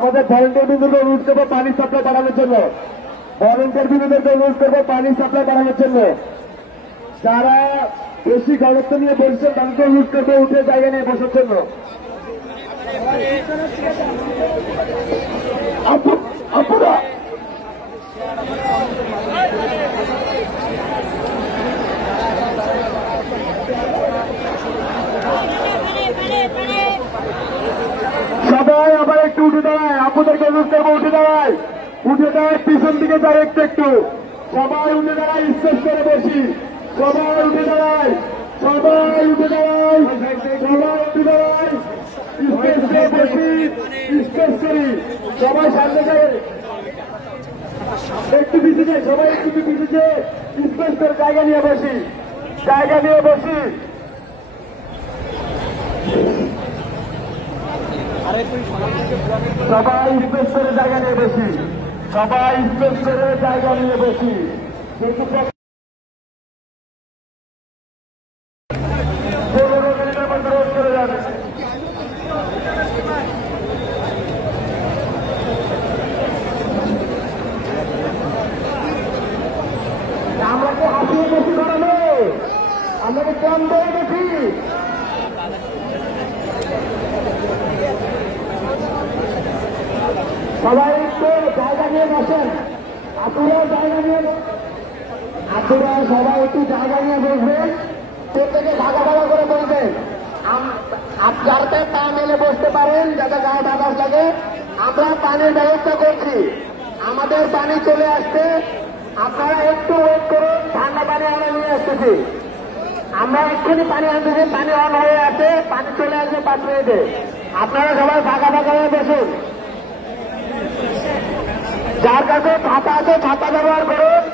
আমাদের ভলেন্টিয়ার বিন্দুকে অনুরোধ করবো পানি সাপ্লাই বাড়ানোর জন্য, ভলেন্টিয়ার বিন্দুদেরকে অনুরোধ করবো পানি সাপ্লাই বাড়ানোর জন্য। যারা বেশি ঘনত্ব নিয়ে বলছে তাদেরকে অনুরোধ করবো উঠে জায়গা নিয়ে বসার জন্য। আপুরা সবাই আবার একটু উঠে দাঁড়ায়, আপুদেরকে অনুরোধ করবো উঠে দাঁড়ায়, উঠে দাঁড়ায় পিছন দিকে যায় একটু একটু সবাই উঠে দাঁড়ায়, স্পেস করে বসি, সবাই উঠে দাঁড়ায়, সবাই উঠে দাঁড়ায়, সবাই উঠে দাঁড়ায়, স্পেস করে বসি, স্পেস করি, সবাই সামনে যায় একটু পিছিয়ে, সবাই একটু পিছিয়ে স্পেস করে জায়গা নিয়ে বসি, জায়গা নিয়ে বসি। সবাই স্পেস করে জায়গা নিয়ে বসি, সবাই স্পেস করে জায়গা নিয়ে বসি। আমরা কি হাসিয়ে বেশি করানো, আমরা কি কম দিয়ে গেছি? সবাই একটু জায়গা নিয়ে বসেন, আপনারাও জায়গা নিয়ে, আপনারা সবাই একটু জায়গা নিয়ে বসবেন, প্রত্যেকে ভাগা ভাগা করে বসবেন, যাতে পা মেলে বসতে পারেন, যাতে গায়ে বাতাস লাগে। আমরা পানির ব্যবস্থা করছি, আমাদের পানি চলে আসছে, আপনারা একটু ওয়েট করুন, ঠান্ডা পানি আমরা নিয়ে আসতেছি, আমরা এক্ষুনি পানি আনতেছি, পানি অন হয়ে আছে, পানি চলে আসবে 5 মিনিটে। আপনারা সবাই ভাগা ভাগা হয়ে বসুন, যার কাছে ছাতা আছে ছাতা ব্যবহার করুন।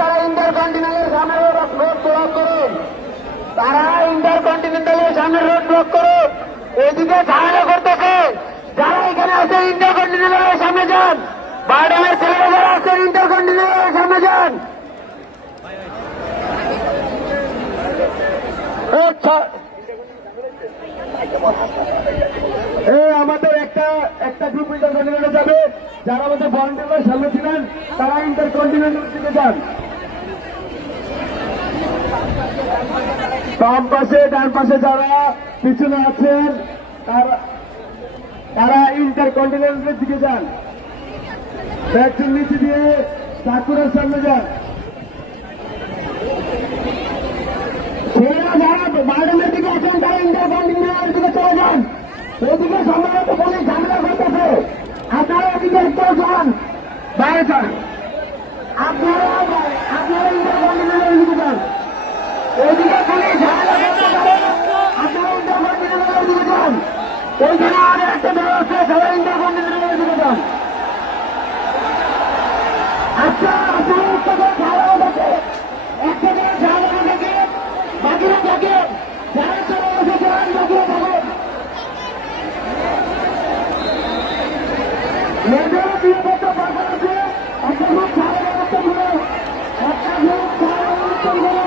তারা ইন্টারকন্টিনেন্টালের সামনে রোড ব্লক করুন, তারা ইন্টারকন্টিনেন্টালের সামনে রোড ব্লক করুন। এইদিকে ঝামেলা করতেছে, যারা এখানে আছেন ইন্টারকন্টিনেন্টালের সামনে যান, বারডেমের ছেলেরা যারা আছেন ইন্টারকন্টিনেন্টালের সামনে যান। আমাদের একটা গ্রুপ ইন্টারকন্টিনেন্টালে যাবে, যারা আমাদের ভলেন্টিয়ার সামনে ছিলেন তারা ইন্টারকন্টিনেন্টাল দিকে যান। বাম পাশে ডান পাশে যারা পিছনে আছেন তারা ইন্টারকন্টিনেন্টালের দিকে যান, ব্যাগটির নিচে দিয়ে ঠাকুরের সামনে যান। ছেলেরা যারা বারডেমের দিকে আছেন তারা ইন্টারকন্টিনেন্টালের দিকে চলে যান, ওদিকে সম্ভবত পুলিশ ঝামেলা করতেছে, আপনারা ওদিকে একটু যান, বাইরে যান, আপনারা ইন্টারকন্টিনেন্টালের দিকে যান, ওইদিকে পুলিশ ঝামেলা করতেছে, আপনারা ইন্টারকন্টিনেন্টালের দিকে যান, ওইখানে আমাদের একটা ব্যবস্থা, সবাই ইন্টারকন্টিনেন্টালের দিকে যান। আচ্ছা আপনারা একটা করে ঝামেলা থাকে, একটা করে ঝামেলা থাকে, বাকিরা থাকে, যারা চলে এসেছেন বাকিরা থাকেন। মেয়েদের নিরাপত্তা পাশা আছে, একটা লোক ছাড়া ব্যবস্থা করে, একটা লোক ছাড়া ব্যবস্থা করে।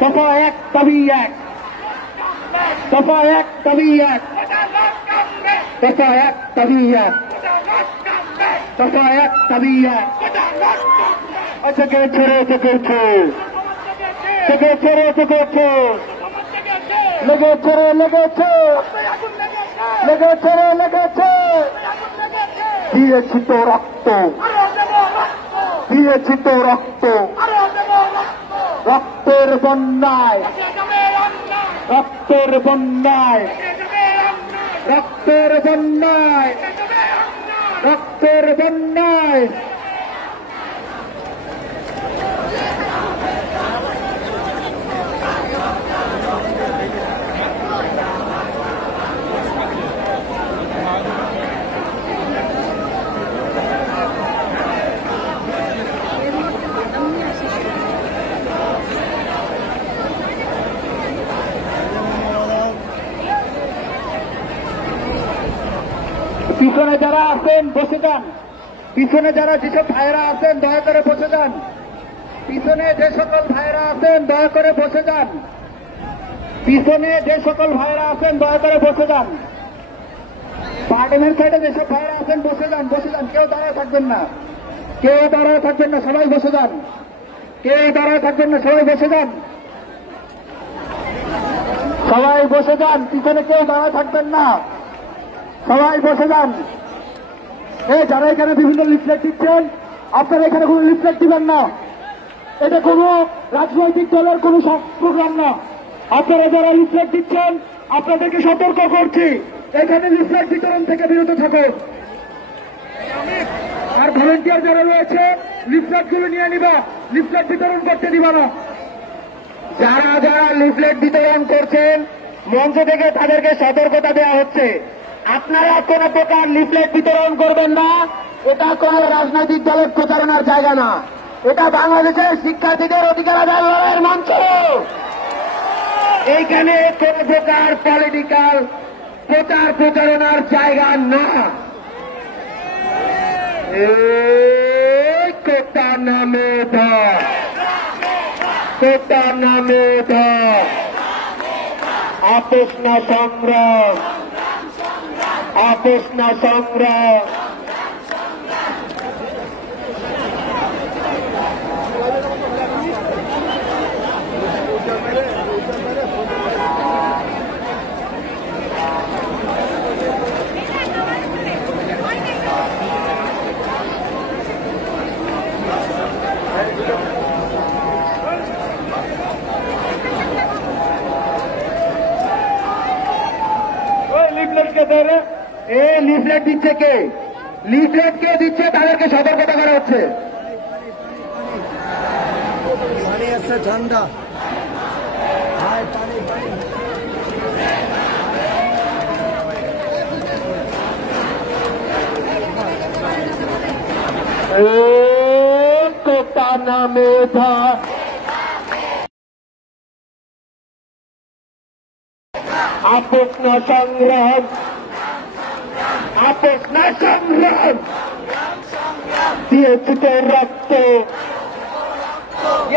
দফা এক দাবি এক, দফা এক দাবি এক, দফা এক দাবি এক, দফা এক দাবি এক। জেগেছে রে জেগেছে, জেগেছে রে জেগেছে, লেগেছে রে লেগেছে, লেগেছে রে লেগেছে। দিয়েছি তো রক্ত, দিয়েছি তো রক্ত, রক্তের বন্যায়, রক্তের বন্যায়, রক্তের বন্যায়, রক্তের বন্যায়। পিছনে যারা আছেন বসে যান, পিছনে যারা যেসব ভাইয়েরা আছেন দয়া করে বসে যান, পিছনে যে সকল ভাইয়েরা আছেন দয়া করে বসে যান, পিছনে যে সকল ভাইয়েরা আছেন দয়া করে বসে যান। পার্লামেন্ট সাইডে যেসব ভাইয়েরা আছেন বসে যান, বসে যান, কেউ দাঁড়ায় থাকবেন না, কেউ দাঁড়ায় থাকবেন না, সবাই বসে যান, কেউ দাঁড়ায় থাকবেন না, সবাই বসে যান, সবাই বসে যান, পিছনে কেউ দাঁড়ায় থাকবেন না, সবাই বসে যান। যারা এখানে বিভিন্ন লিফলেট দিচ্ছেন, আপনারা এখানে কোনো লিফলেট দিবেন না, এটা কোনো রাজনৈতিক দলের কোনো প্রোগ্রাম না। আপনারা যারা লিফলেট দিচ্ছেন আপনাদেরকে সতর্ক করছি, এখানে লিফলেট বিতরণ থেকে বিরত থাকুন। আর ভলেন্টিয়ার যারা রয়েছে লিফলেটগুলো নিয়ে নিবা, লিফলেট বিতরণ করতে দিবা না। যারা যারা লিফলেট বিতরণ করছেন মঞ্চ থেকে তাদেরকে সতর্কতা দেওয়া হচ্ছে, আপনারা কোন প্রকার লিফলেট বিতরণ করবেন না। এটা কোন রাজনৈতিক দলের প্রচারণার জায়গা না, এটা বাংলাদেশের শিক্ষার্থীদের অধিকার আদায় লড়াইয়ের মঞ্চ। এইখানে কোন প্রকার পলিটিক্যাল প্রচার প্রচারণার জায়গা না। কোটা নামে ধর, কোটা নামে ধর, আপোষ না সংগ্রাম, আপোষ না সংগ্রাম। লিফলেট দিচ্ছে কে? লিফলেট কে দিচ্ছে তাদেরকে সতর্কতা করা হচ্ছে। ঠান্ডা কোটা নামে ধর, আপোষ না সংগ্রাম, আপোষ না সংগ্রাম। দিয়েছি তো রক্ত,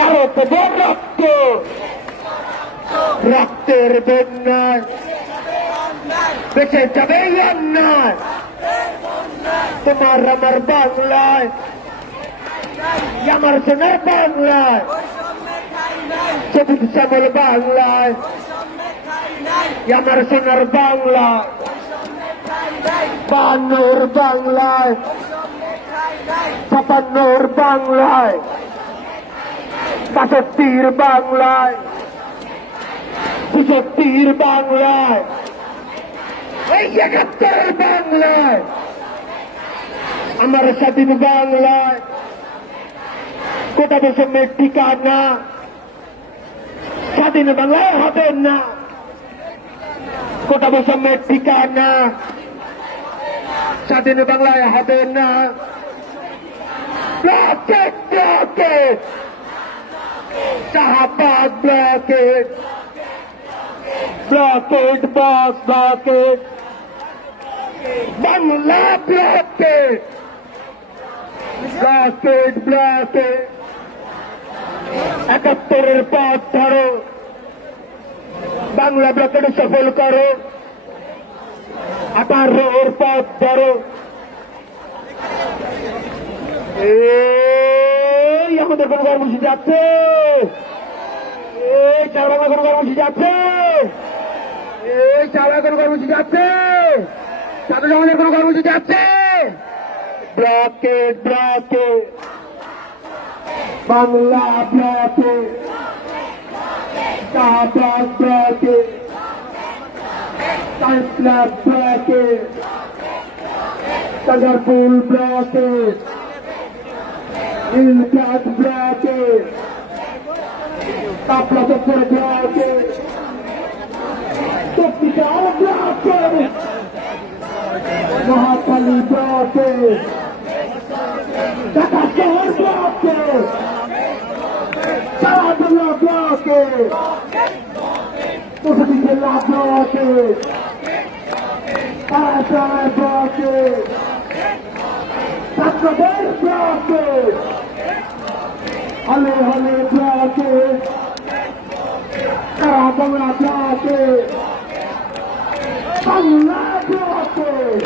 আরো তো রক্ত, রক্তের বন্যায় বেঁচে যাবে অন্যায়। তোমার আমার বাংলায়, আমার সোনার বাংলায়, সবুজ শ্যামল বাংলায়, আমার সোনার বাংলায়, বান্নর বাংলায়, ছাপান্নর বাংলায়, ৬৫ বাংলায়, ৬৪ বাংলায়, এই ৭১ বাংলায়, আমার স্বাধীন বাংলায় কোটা বৈষম্যের ঠিকানা। স্বাধীন বাংলায় হবে না কোটা বৈষম্যের ঠিকানা, স্বাধীন বাংলায় হবে না blockade, blockade. Shahabad blockade. Blockade, boss, blockade. Bangla blockade. Blockade, blockade. একাত্তরের পথ ধরো, বাংলা ব্লকেটে সফল করো, 18 পথ ধরো। এই আমাদের কোন কর্মসূচি যাচ্ছে, এই চারবাংলা কোন কর্মসূচি যাচ্ছে, এই চারবাংলা কোন কর্মসূচি যাচ্ছে, ছাত্র সমাজের কোন কর্মসূচি যাচ্ছে। Blockade, blockade, Bangla blockade, Shahbag blockade, science lab blockade, তাজারপুল ব্লকেট, ইলকাত ব্লকেট, কাপলা চত্বর blockade, Chittagong blockade, Mohakhali blockade, Dhaka শহর ব্লকেট, খেলাধুলা ব্লকেট, প্রতিটি জেলা ব্লকেট, পাড়ায় ব্লকেট, ছাত্রদের ব্লকেট, হলে হলে blockade, Bangla blockade, Bangla blockade.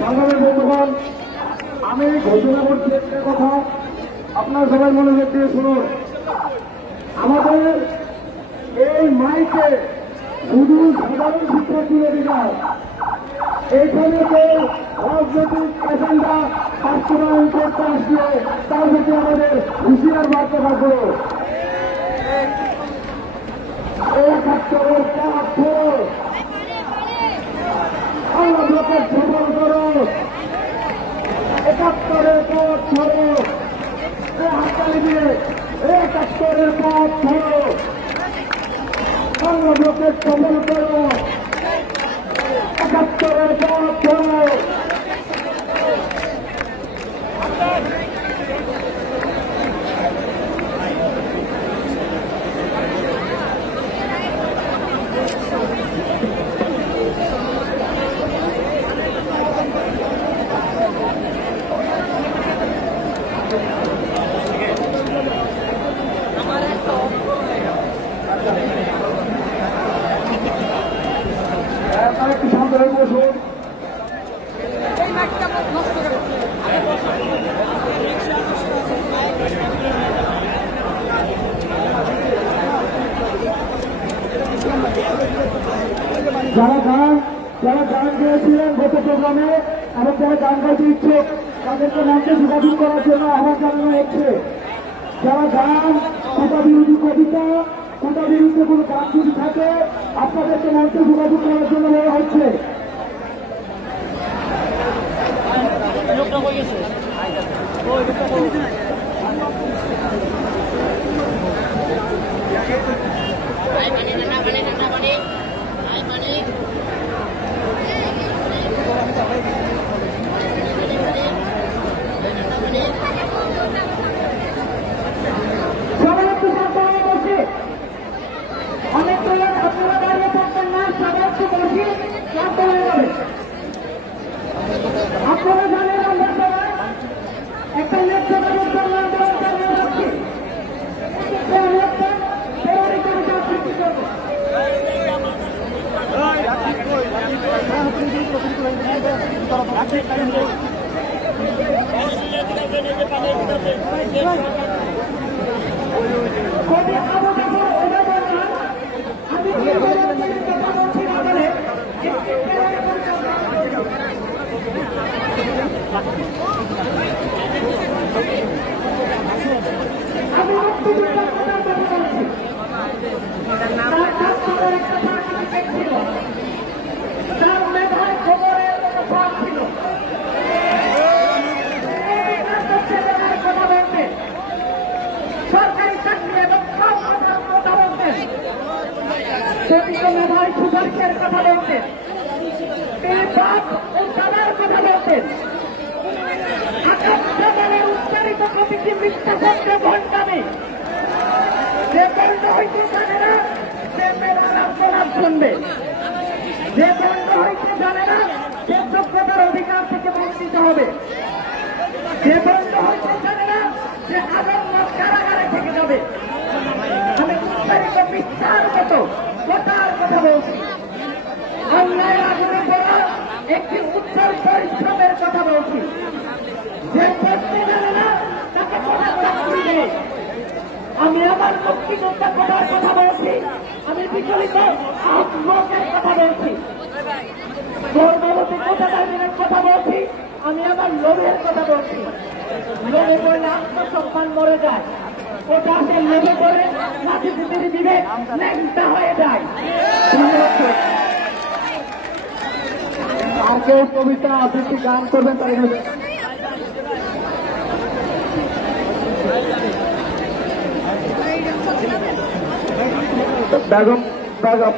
Bangladesh বন্ধুগণ, আমি ঘোষণা করছি একটা কথা, আপনার সবাই মনোযোগ দিয়ে শুনুন। আমাদের এই মাইকে শুধু সাধারণ শিক্ষার্থী অধিকার, এইখানে যে রাজনৈতিক এজেন্ডা বাস্তবায়ন করতে আসলে তার প্রতি আমাদের হুঁশিয়ার বার্তা থাকবো। একাত্তরের পথ ধরো, বাংলা ব্লকের সফল করো, একাত্তরের পথ ধরো, হাততালি দিয়ে একাত্তরের পথ ধরো, বাংলা ব্লকের সফল করো, একাত্তরের পথ ধরো। একটু শান্ত হয়ে বসুন। যারা গান গেয়েছিলেন গত প্রোগ্রামে এবং যারা গান গাইতে ইচ্ছুক তাদেরকে মঞ্চে যোগাযোগ করার জন্য আহ্বান জানানো হচ্ছে। যারা গান, কোটা বিরোধী কবিতা, কোটা বিরুদ্ধে কোনো গান যদি থাকে আপনাদেরকে মঞ্চে যোগাযোগ করার জন্য বলা হচ্ছে। আপনারা জানেন আমরা সবাই একটা মেধার সুপারিশের কথা বলতেন, তিনি বাপ ও দাদার কথা বলতেন। উচ্চারিত প্রতিটি মিথ্যা সত্য ভণ্ডামি যে বন্ধ হইতে জানে না সে মেলার আন্দোলন শুনবে, যে বন্ধ হইতে জানে না সে যোগ্যতার অধিকার থেকে বঞ্চিত হবে, যে বন্ধ হইতে জানে না সে আজন্ম কারাগারে থেকে যাবে। আমি উচ্চারিত মিথ্যার মতো কথার কথা বলছি, অন্যায় আগুনে পড়া একটি উত্তর পরিশ্রমের কথা বলছি। যে পড়তে জানে না তাকে পড়ার চাকরি নেই। আমি আমার মুক্তিযোদ্ধা পড়ার কথা বলছি, আমি বিচলিত আত্মকের কথা বলছি, গর্ভবতী কোটাদারিনের কথা বলছি, আমি আমার লোভের কথা বলছি। লোভে পড়লে আত্মসম্মান মরে যায়, ওটা সে লোভে পড়ে লাঠি পৃথিবী দিবে ন্যাংটা হয়ে যায়। আর কেউ কবিতা আবৃত্তি গান করবেন তাই হবে। বেগম বেগম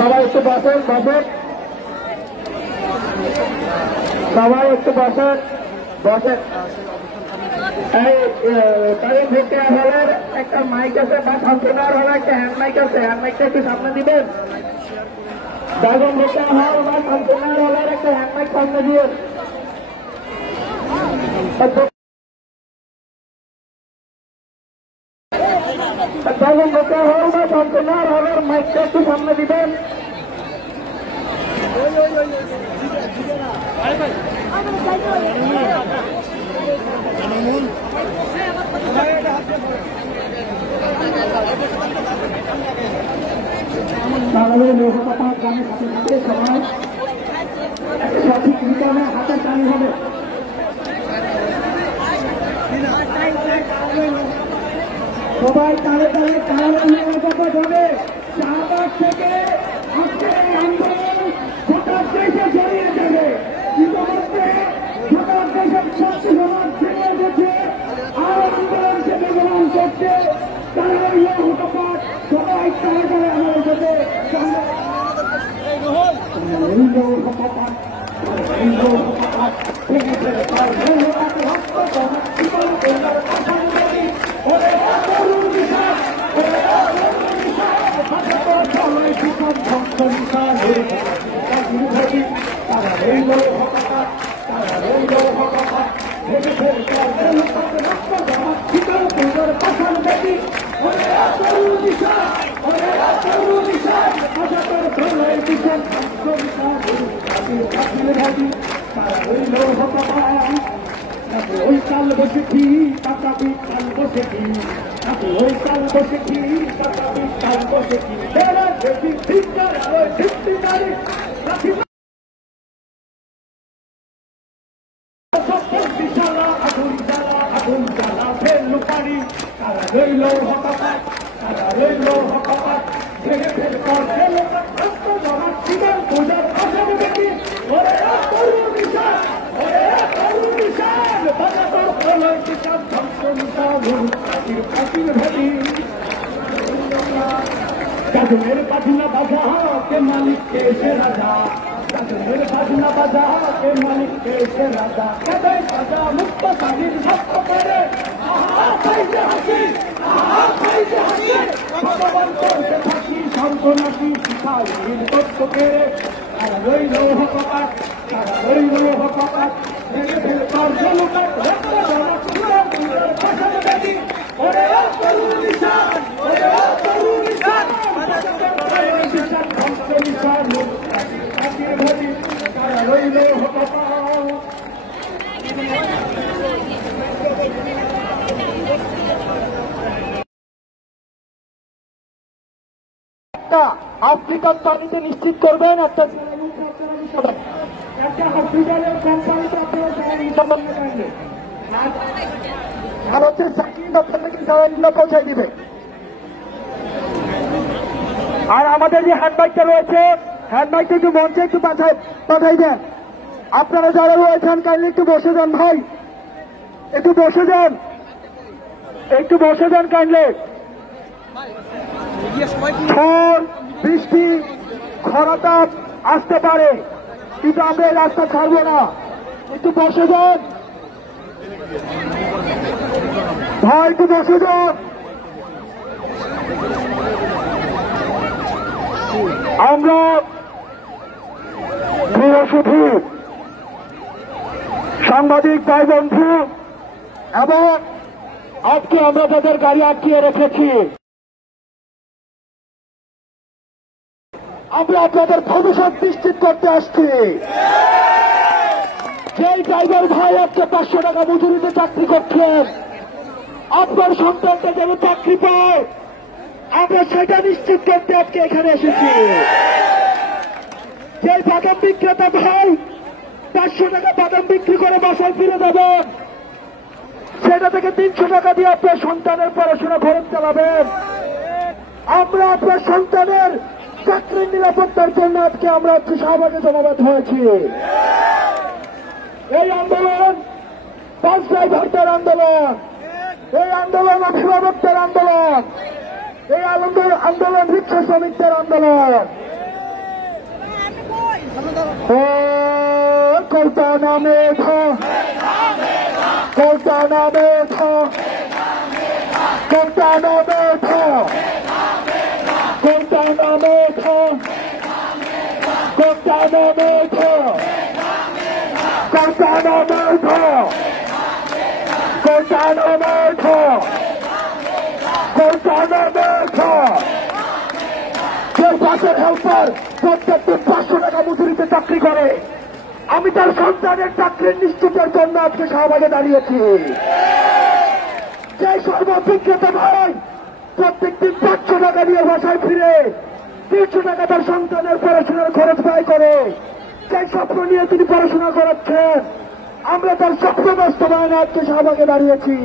সবাই একটু বসেন, বসেন সবাই একটু বসেন, বসেন। এই তারিখ ভিক্টোরিয়া হলের একটা মাইক আছে বা কন্টেনার হলে একটা হ্যান্ড মাইক আছে, হ্যান্ড মাইকটা একটু সামনে দিবেন। বেগম ভিক্টোরিয়া হল বা কন্টেনার হলের একটা হ্যান্ড মাইক সামনে দিয়ে বেগম ভিক্টোরিয়া হল বা কন্টেনার হলের মাইকটা একটু সামনে দিবেন। বাংলাদেশের লোকসভা গ্রামের সাথে সাথে সবাই সঠিক বিতরণে হাতের টানি হবে। সবাই তালে তালে তারা যাবে। শাহবাগ থেকে আজকের আন্দোলন গোটা দেশে ছড়িয়ে যাবে। ইতিমধ্যে গোটা দেশের শক্তি সমাজ ভেঙে গেছে, আর আন্দোলনকে বেগবান করছে। তারা হুটপাট সবাই তালে তালে আমাদের সাথে ওই কাল বসেছি তাকাবি কাল বসেছি, ওই কাল বসেছি তাকাবি কাল বসেছি। আগুন জ্বালা আগুন জ্বালা ফেলু পানি, তারা রইল হতাপাত, তারা রইল হতাপাত। ভেঙে ফেল কর জীবন পূজার আশা দেখি। ওরে তরুণ নিশান, ওরে তরুণ নিশান, বাজা তোর প্রলয় কিষান ধ্বংস নিশান ফাঁসির ফাঁসির ভেটি। কাজমের বাজনা বাজা কে মালিক কে সে রাজা, কাজমের বাজনা বাজা কে মালিক কে সে রাজা। কাদাই বাজা মুক্ত স্বাধীন ভক্ত করে, আহা খাইছে হাসি, আহা খাইছে হাসি। ভগবান করতে থাকি সর্বনাশী শিখাহীন তত্ত্ব কেড়ে। তারা রইল হকপাত, তারা রইল হকপাত। ভেঙে ফেলে তার জলকাত রক্ত জলা পুরার পুরার ভাষণ দেখি। ওরে তরুণ নিশান, ওরে তরুণ নিশান, ধ্বংস নিশান ফাঁসির ভেটি। তারা রইল হকপাত। আফ্রিকান পানিতে নিশ্চিত করবেন একটা হসপিটালের কোম্পানিতে আপনারা স্যালারি সম্বন্ধে জানবেন, আর হচ্ছে চাকরির দপ্তর থেকে স্যালারিগুলো পৌঁছাই দিবে। আর আমাদের যে হ্যান্ডবাইকটা রয়েছে, হ্যান্ডবাইকটা একটু মঞ্চে একটু পাঠাই দেন। আপনারা যারা রয়েছেন কাইন্ডলি একটু বসে যান ভাই, একটু বসে যান, একটু বসে যান কাইন্ডলি। ঝড় বৃষ্টি খরাতাপ আসতে পারে, কিন্তু আমরা এই রাস্তা ছাড়বো না। একটু বসে যান ভাই, একটু বসে যান। আমরা প্রিয় শুধু সাংবাদিক ভাই বন্ধু এবং আজকে আমরা তাদের গাড়ি আটকিয়ে রেখেছি, আমরা আপনাদের ভবিষ্যৎ নিশ্চিত করতে আসছি। যেই ড্রাইভার ভাই আজকে 500 টাকা মজুরিতে চাকরি করছেন, আপনার সন্তানটা যেন চাকরি পায়, আমরা সেটা নিশ্চিত করতে আজকে এখানে এসেছি। যে বাদাম বিক্রেতা ভাই 500 টাকা বাদাম বিক্রি করে বাসায় ফিরে যাবেন, সেটা থেকে 300 টাকা দিয়ে আপনার সন্তানের পড়াশোনা খরচ চালাবেন। আমরা আপনার সন্তানের চাকরির নিরাপত্তার জন্য আজকে আমরা একটু শাহবাগে জমায়েত হয়েছি। এই আন্দোলন বাস ড্রাইভারদের আন্দোলন, এই আন্দোলন অভিভাবকদের আন্দোলন, এই আন্দোলন রিক্সা শ্রমিকদের আন্দোলন। কলতা নামে কলতা নামে কলতা নামে কলতা নামে কলতা নামে কলতা নামে কলতা নামে কলতা নামে যে বাসের হেল্পার প্রত্যেকদিন 500 টাকা মজুরিতে চাকরি করে, আমি তার সন্তানের চাকরির নিশ্চিতের জন্য আজকে শাহবাগে দাঁড়িয়েছি। যে সর্ববিক্রেতা ভাই প্রত্যেকদিন 500 টাকা দিয়ে বাসায় ফিরে 300 টাকা তার সন্তানের পড়াশোনার খরচ ব্যয় করে, যে স্বপ্ন নিয়ে তিনি পড়াশোনা করাচ্ছেন, আমরা তার স্বপ্ন বাস্তবায়নে আজকে শাহবাগে দাঁড়িয়েছি।